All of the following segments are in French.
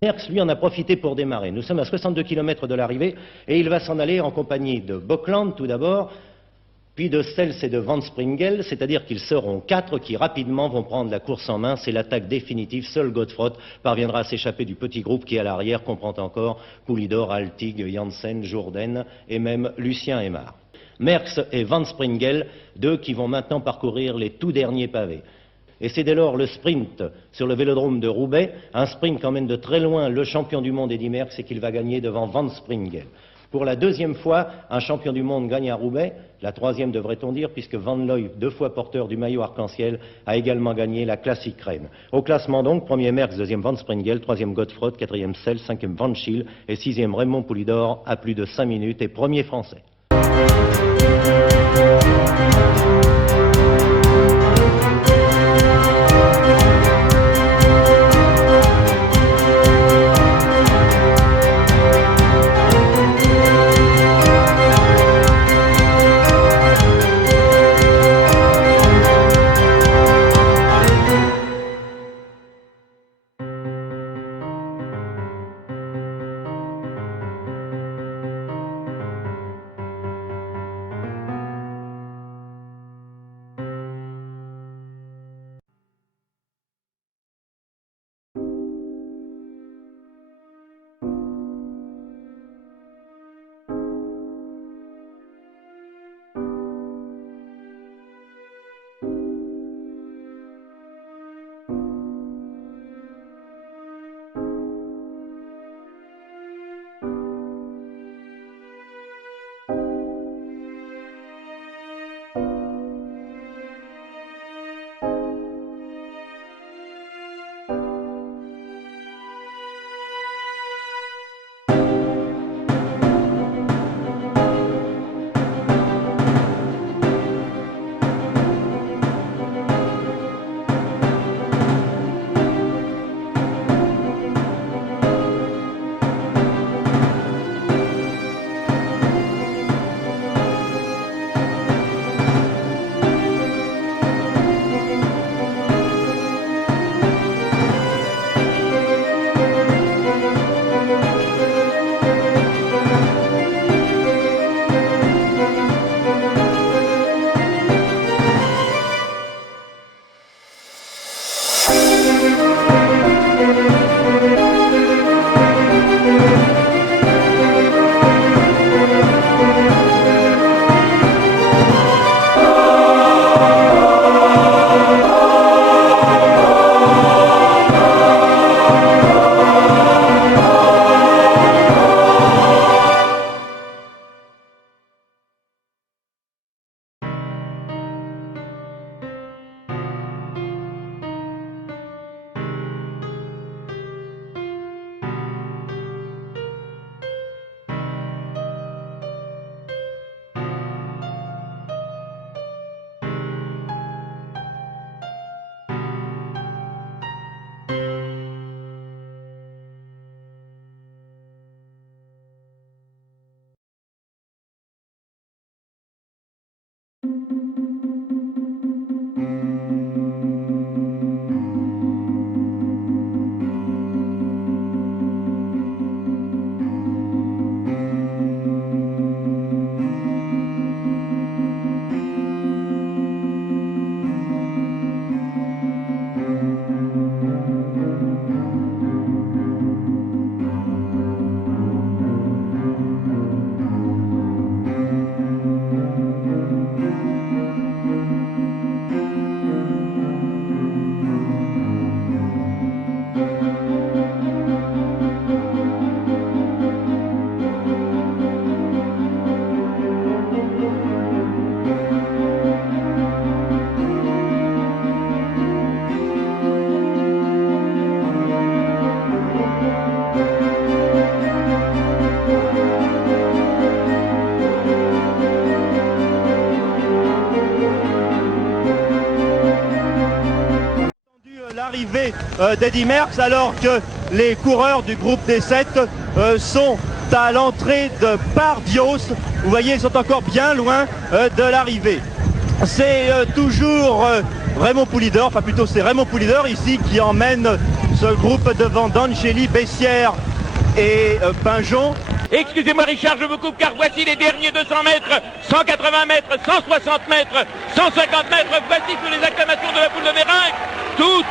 Merckx, lui, en a profité pour démarrer. Nous sommes à 62 km de l'arrivée et il va s'en aller en compagnie de Bockland tout d'abord, puis de Sels et de Van Springel, c'est-à-dire qu'ils seront 4 qui rapidement vont prendre la course en main. C'est l'attaque définitive. Seul Godefroth parviendra à s'échapper du petit groupe qui, à l'arrière, comprend encore Poulidor, Altig, Janssen, Jourdain et même Lucien Aymar. Merckx et Van Springel, deux qui vont maintenant parcourir les tout derniers pavés. Et c'est dès lors le sprint sur le vélodrome de Roubaix, un sprint qu'emmène de très loin le champion du monde Eddy Merckx et qu'il va gagner devant Van Springel. Pour la deuxième fois, un champion du monde gagne à Roubaix, la troisième devrait-on dire, puisque Van Looy, 2 fois porteur du maillot arc-en-ciel, a également gagné la classique reine. Au classement donc, premier Merckx, deuxième Van Springel, troisième Godefroth, quatrième Sels, cinquième Van Schiel et sixième Raymond Poulidor à plus de 5 minutes et premier français. L'arrivée d'Eddy Merckx alors que les coureurs du groupe des 7 sont à l'entrée de Pardios. Vous voyez, ils sont encore bien loin de l'arrivée. C'est toujours Raymond Poulidor, enfin plutôt c'est Raymond Poulidor ici qui emmène ce groupe devant D'Angeli, Bessières et Pinjon. Excusez-moi Richard, je vous coupe car voici les derniers 200 mètres, 180 mètres, 160 mètres, 150 mètres. Voici sous les acclamations de la foule de Méringue. Tout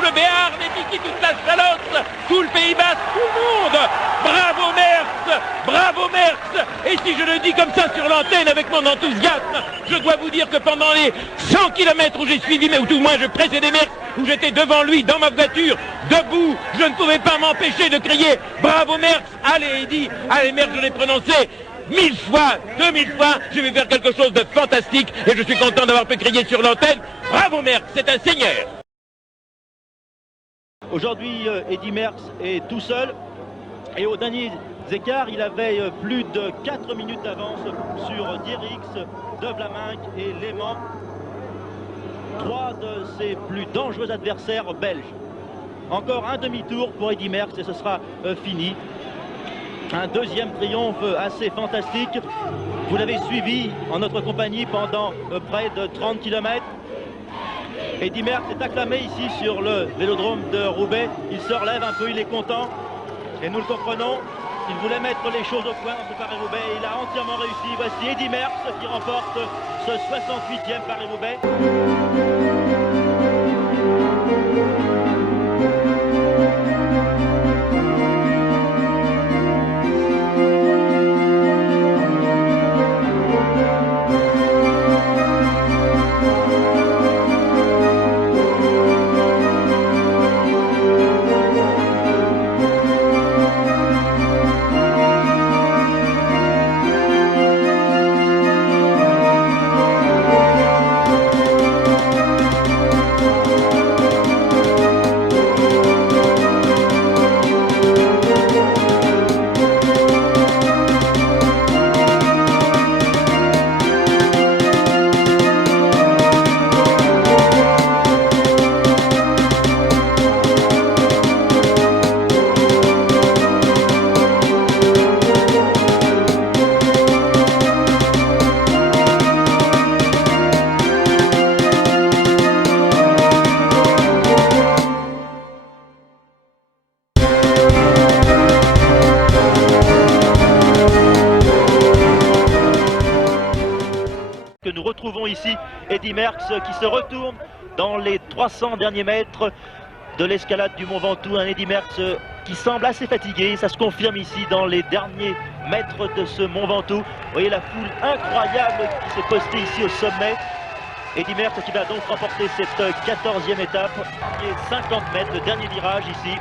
le Béarn est ici, toute la Chalosse, tout le Pays Basque, tout le monde. Bravo Merckx, bravo Merckx. Et si je le dis comme ça sur l'antenne avec mon enthousiasme, je dois vous dire que pendant les 100 km où j'ai suivi, mais ou tout le moins je précédais Merckx, où j'étais devant lui dans ma voiture, debout, je ne pouvais pas m'empêcher de crier bravo Merckx. Allez Eddy, allez Merckx, je l'ai prononcé 1000 fois, 2000 fois, je vais faire quelque chose de fantastique et je suis content d'avoir pu crier sur l'antenne bravo Merckx, c'est un seigneur. Aujourd'hui, Eddy Merckx est tout seul et au dernier écart, il avait plus de 4 minutes d'avance sur Dierix, De Vlaminck et Lehmann, trois de ses plus dangereux adversaires belges. Encore un demi-tour pour Eddy Merckx et ce sera fini. Un deuxième triomphe assez fantastique. Vous l'avez suivi en notre compagnie pendant près de 30 km. Eddy Merckx est acclamé ici sur le vélodrome de Roubaix. Il se relève un peu, il est content. Et nous le comprenons. Il voulait mettre les choses au point dans ce Paris-Roubaix. Il a entièrement réussi. Voici Eddy Merckx qui remporte ce 68e Paris-Roubaix. Nous retrouvons ici Eddy Merckx qui se retourne dans les 300 derniers mètres de l'escalade du Mont Ventoux. Un Eddy Merckx qui semble assez fatigué, ça se confirme ici dans les derniers mètres de ce Mont Ventoux. Vous voyez la foule incroyable qui s'est postée ici au sommet. Eddy Merckx qui va donc remporter cette 14e étape. Et 50 mètres, le dernier virage ici.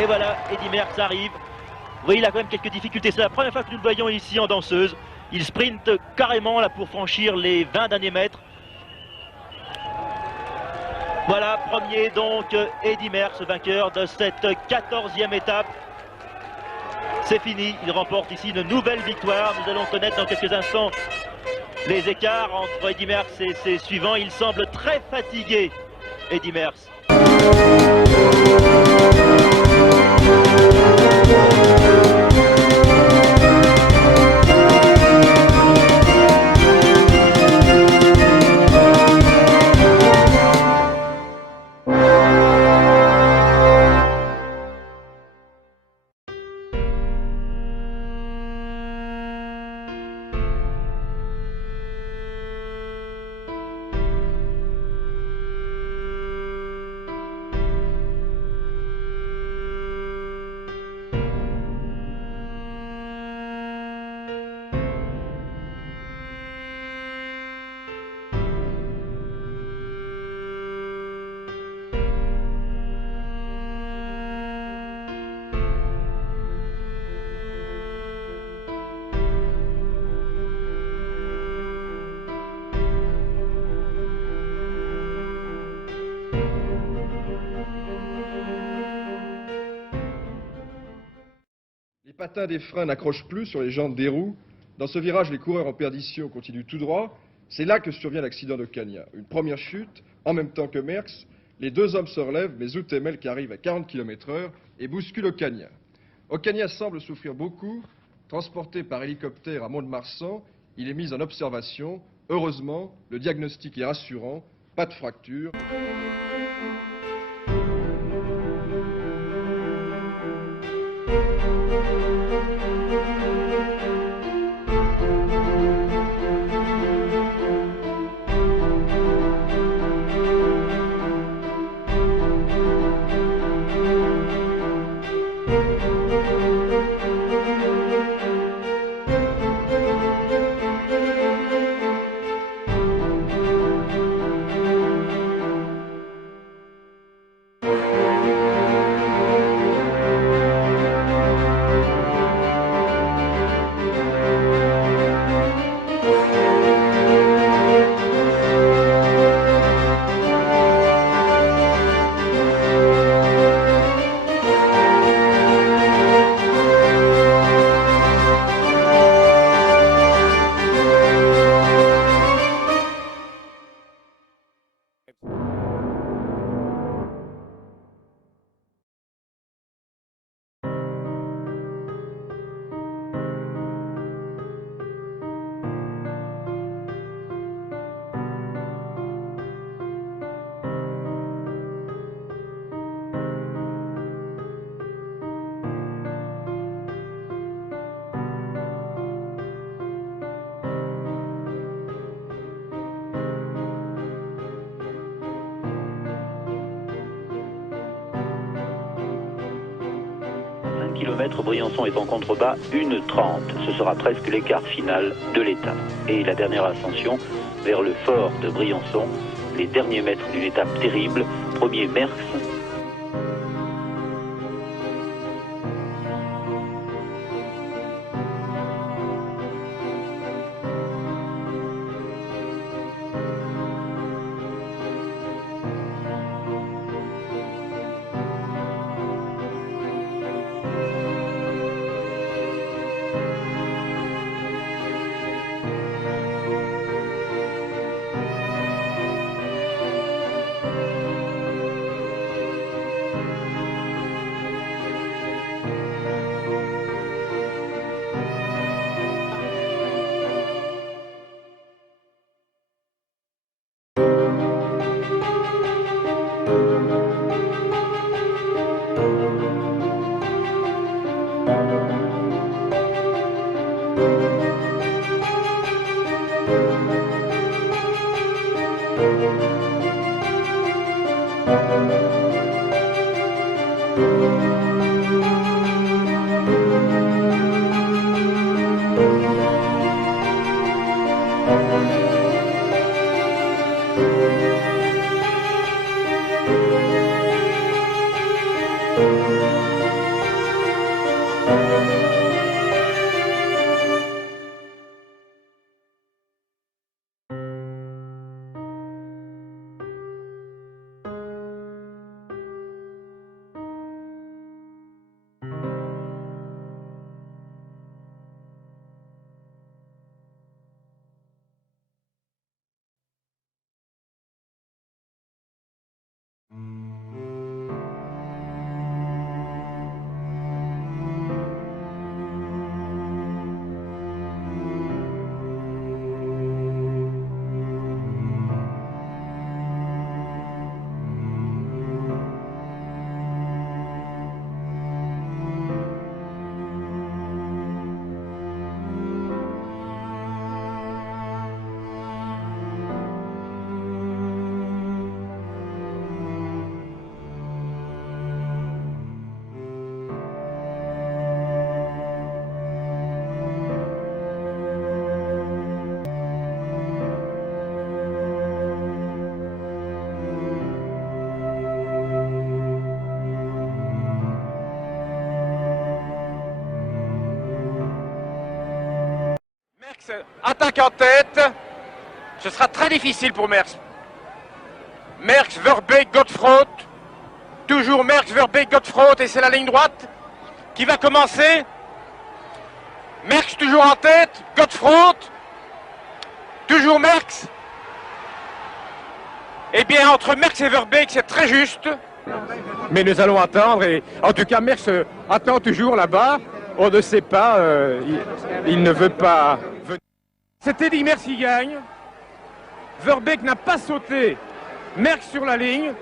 Et voilà, Eddy Merckx arrive. Vous voyez, il a quand même quelques difficultés. C'est la première fois que nous le voyons ici en danseuse. Il sprinte carrément là pour franchir les 20 derniers mètres. Voilà, premier donc Eddy Merckx, vainqueur de cette 14e étape. C'est fini, il remporte ici une nouvelle victoire. Nous allons connaître dans quelques instants les écarts entre Eddy Merckx et ses suivants. Il semble très fatigué, Eddy Merckx. Les patins des freins n'accrochent plus sur les jantes des roues. Dans ce virage, les coureurs en perdition continuent tout droit. C'est là que survient l'accident d'Ocaña. Une première chute, en même temps que Merckx. Les deux hommes se relèvent, mais Zoetemelk qui arrive à 40 km/h et bouscule Ocaña. Ocaña semble souffrir beaucoup. Transporté par hélicoptère à Mont-de-Marsan, il est mis en observation. Heureusement, le diagnostic est rassurant. Pas de fracture. km, Briançon est en contrebas 1:30. Ce sera presque l'écart final de l'étape. Et la dernière ascension vers le fort de Briançon, les derniers mètres d'une étape terrible. Premier Merckx. Attaque en tête, ce sera très difficile pour Merckx. Merckx, Verbeek, Godefroot, toujours Merckx, Verbeek, Godefroot, et c'est la ligne droite qui va commencer. Merckx toujours en tête, Godefroot, toujours Merckx. Eh bien, entre Merckx et Verbeek, c'est très juste. Mais nous allons attendre, et en tout cas, Merckx attend toujours là-bas. On ne sait pas, il ne veut pas venir. C'est Eddy Merckx qui gagne. Verbeek n'a pas sauté. Merckx sur la ligne.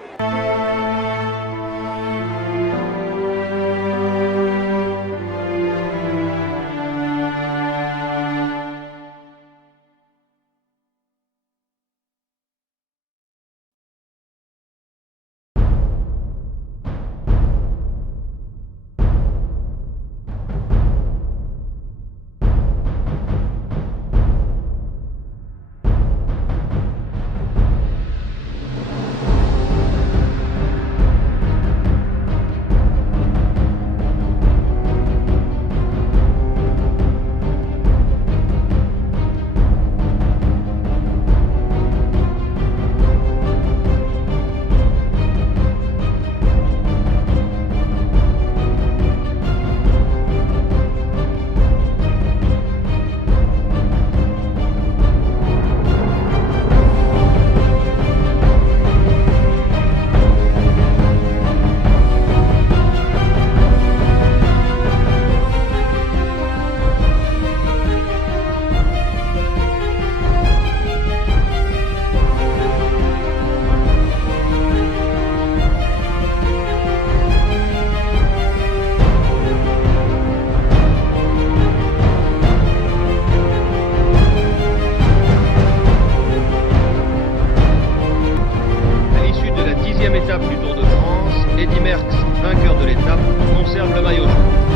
Étape du Tour de France, Eddy Merckx, vainqueur de l'étape, conserve le maillot jaune.